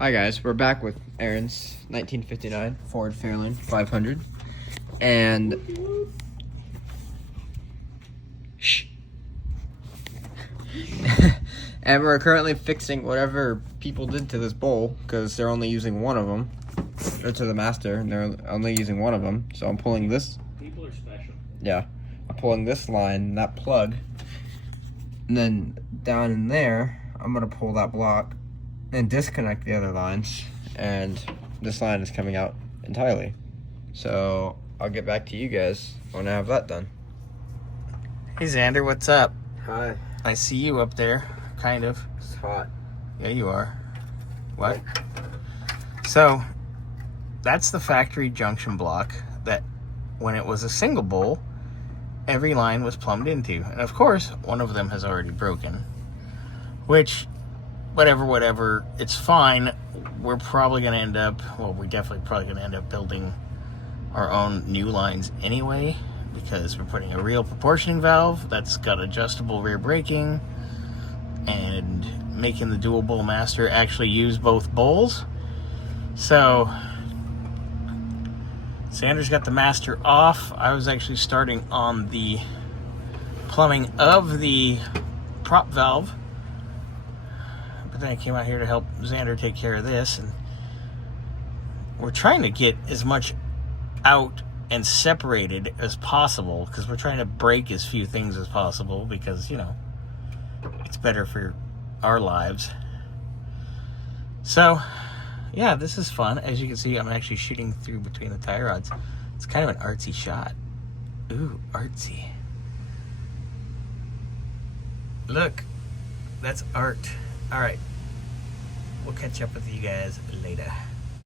Hi guys, we're back with Aaron's 1959 Ford Fairlane 500, and shh, and we're currently fixing whatever people did to this bowl because they're only using one of them, or to the master, and they're only using one of them. So I'm pulling this. People are special. Yeah, I'm pulling this line, that plug, and then down in there, I'm gonna pull that block and disconnect the other lines, and this line is coming out entirely. So I'll get back to you guys when I have that done. Hey Xander, what's up? Hi. I see you up there, kind of. It's hot. Yeah, you are. What? So, that's the factory junction block that when it was a single bowl, every line was plumbed into. And of course, one of them has already broken. Which, whatever, it's fine. We're probably going to end up, we're definitely probably going to end up building our own new lines anyway, because we're putting a real proportioning valve that's got adjustable rear braking and making the dual bowl master actually use both bowls. So Xander's got the master off. I was actually starting on the plumbing of the prop valve, but then I came out here to help Xander take care of this, and we're trying to get as much out and separated as possible because we're trying to break as few things as possible because, you know, it's better for our lives. So, yeah, this is fun. As you can see, I'm actually shooting through between the tie rods. It's kind of an artsy shot. Ooh, artsy. Look, that's art. All right, we'll catch up with you guys later.